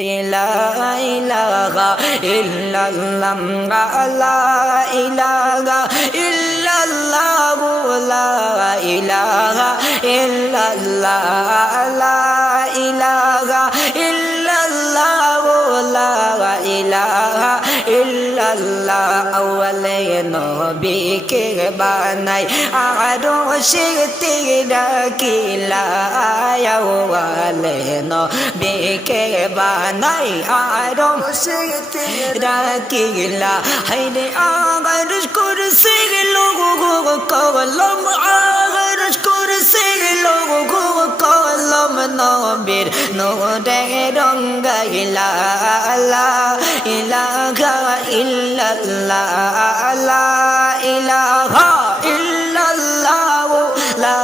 لا إله إلا الله لا إله إلا الله لا إله إلا الله لا إله إلا الله لا إله إلا الله أولي نبي كباني عروشي تيراكي لا يوالي نبي كباني নাই আরো রাখিলা হাইরে আগরস কুরসি লোগো কলম আগরস কুরসি লোগো কলম নবীর নূরে রঙ্গাইলা লা ইলাহা ইল্লাল্লাহ লা ইলাহা ইল্লাল্লাহ লা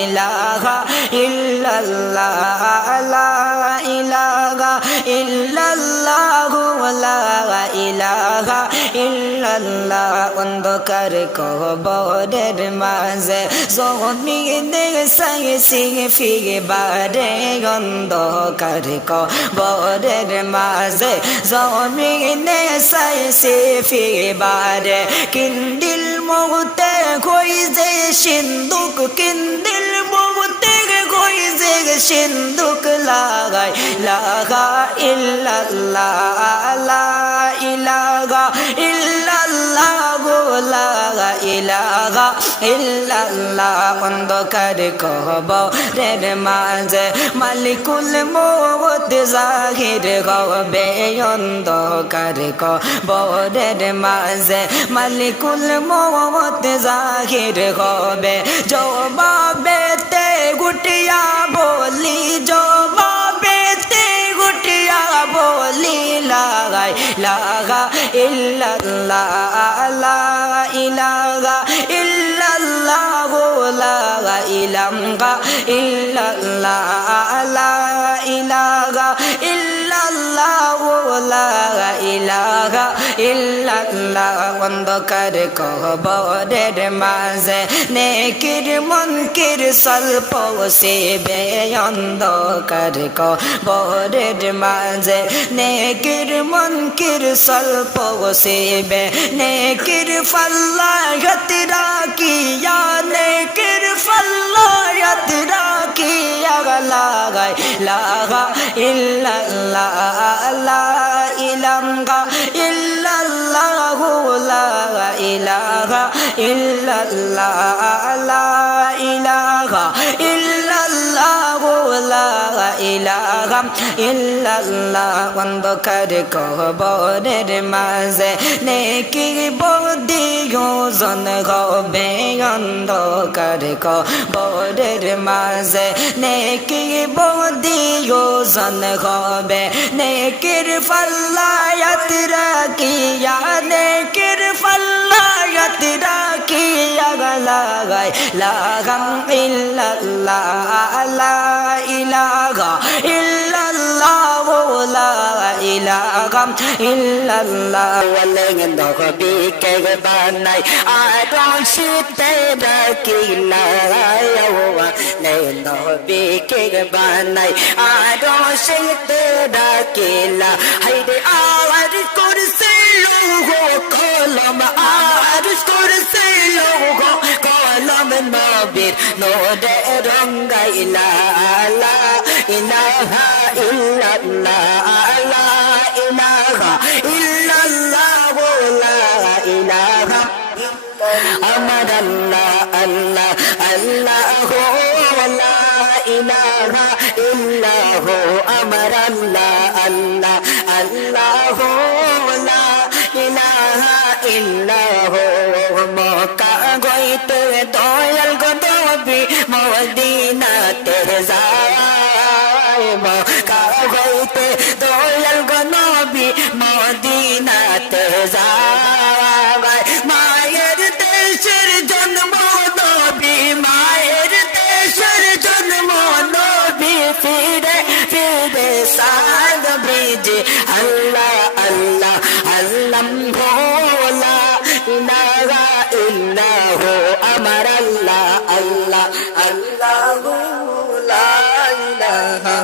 ইলাহা ইল্লাল্লাহ লা ইলাহা ইল্লাল্লাহু লা ইলাহা ইল্লাল্লাহ অন্ধকার কবরের মাঝে জমিনে সাইসি ফিরবারে অন্ধকার কবরের মাঝে জমিনে সাইসি ফিরবারে কিন্দিল মৌতে কইছে সিন্ধুক কিন্দিল মৌতে কইছে সিন্ধুক লাগাই লাগা ইল্লাল্লাহ লা ইলাহা ইল্লাল্লাহ লা ইলাহা ইল্লাল্লাহ অন্ধকার কবরের মাঝে মালিকুল মউত জাহির হবে অন্ধকার কবরের মাঝে মালিকুল মউত জাহির হবে জবাবেতে গুটিয়া বলি জবাবেতে গুটিয়া বলি লাগাই লাগা ইল্লাল্লাহ লা ইলাহা ইল্লাল্লাহ লা ইলাহা ইল্লাল্লাহ লা ইলাহা ইল্লাল্লাহ লা ইলাহা ইল্লাল্লাহ অন্ধকার কবরের মাঝে নেকির মুনকির স্বল্প সেবে অন্ধকার কবরের মাঝে নেকির মুনকির স্বল্প সেবে নেকির ফল্লাহত রাখিয়া নেকির ফল্লাহত রাখিয়া লাগাই লাগা ইল্লাল্লাহ লা ইলাহা ইল্লাল্লাহ লা ইলাহা ইল্লাল্লাহ লা ইলাহা ইল্লাল্লাহ লা ইলাহা ইল্লাল্লাহ অন্ধকার কবরের মাঝে নেকি বদি ওজন হবে অন্ধকার কবরের মাঝে নেকি বদি ওজন হবে নেকির ফল্লাহত রাখিয়া নেকির ফল্লাহত রাখিয়া লাগাই লাগাম ইল্লাল্লাহ লা ইলাহা ইল্লাল্লাহ লা ইলাহা ইল্লাল্লাহ ওয়ালেন নবী কে বানাই আরশিতে রাখিলা ওয়ালেন নবী কে বানাই আরশিতে রাখিলা হাইরে আওয়াজ করছে লোগো কলম আরশ করছে লোগো কলম নবীর নূরে রঙ্গাইলা লা ইলাহা ইল্লাল্লাহ লা ইলাহা ইল্লাল্লাহ লা ইলাহা আমার আল্লাহ আল্লাহ আল্লাহ লা ইলাহা ইল্লাহ আমার আল্লাহ আল্লাহ আল্লাহ লা ইলাহা ইল্লাহ মক্কা গইতে দয়াল গো নবী মদিনাতে যায় মক্কা গইতে দয়াল গো নবী মদিনাতে যায় মায়ের দেশের জন্ম নবী মায়ের দেশের জন্ম নবী ফিরে ফিরে সাদ ব্রিজে আল্লাহ আল্লাহ আল্লাহ ভোলা ইলাহা ইল্লাহ আমার আল্লাহ আল্লাহ আল্লাহ লা ইলাহা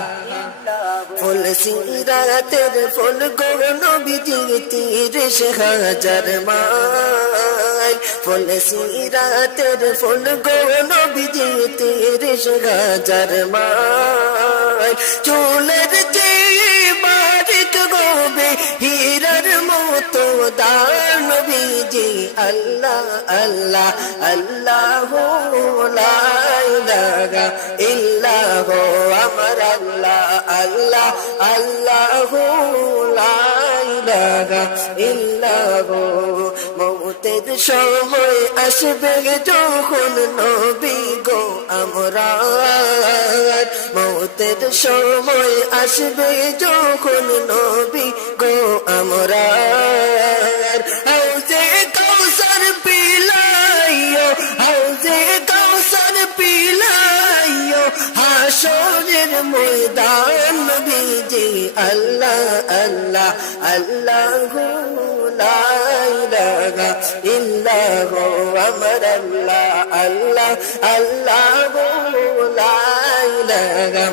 ফুল সিরাতের ফুল গো নবীজি 30,000 মাইল ফুল সিরাতের ফুল গো নবীজি 30,000 মাইল চুলের চেয়ে বারিক গোবে হীরার মতো দার নবীজি আল্লাহ আল্লাহ আল্লাহু লা ইলাহা ইল্লাহু আমার আল্লাহ আল্লাহ আল্লাহু লা ইলাহা ইল্লাহু মৌতের সময় আসবে যখন নবী গো আমরা মৌতের সময় আসবে যখন নবী গো আমরা হাউজে কাউসার পিলাইও হাউজে কাউসার পিলাইও হাসরের ময়দান নবীজি আল্লাহ আল্লাহ আল্লাহু লা ইলাহা ইল্লাহু আমার আল্লাহ আল্লাহ আল্লাহু লা ইলাহা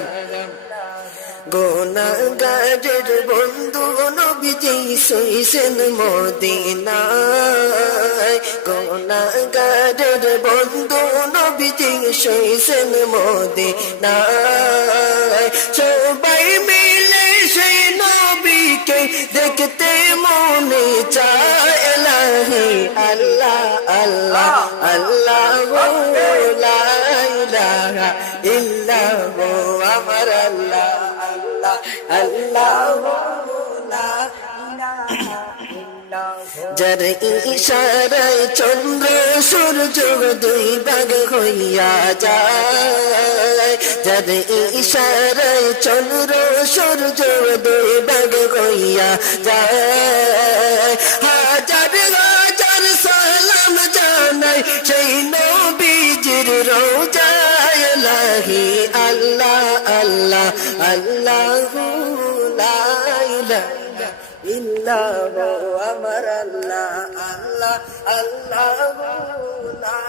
গুনাহগারের বন্ধু নবীজি শুইছেন মদিনায় গুনাহগারের বন্ধু নবীজি শুইছেন মদিনায় সবাই মিলে সেই নবীকে দেখতে মনে চায় ইলাহি আল্লাহ আল্লাহ আল্লাহু লা ইলাহা ইল্লাহু আমার আল্লাহ আল্লাহ আল্লাহু লা ইলাহা ইল্লাহু যার ইশারায় চন্দ্র সূর্য দুই ভাগ হইয়া যায় যার ইশারায় চন্দ্র সূর্য দুই ভাগ হইয়া যায় হাজার হাজার সালাম জানাই সেই নবীজির রওজায় ইলাহি আল্লাহ আল্লাহ আল্লাহু লা ইলাহা ইল্লাহু আমার আল্লাহ আল্লাহ আল্লাহু লা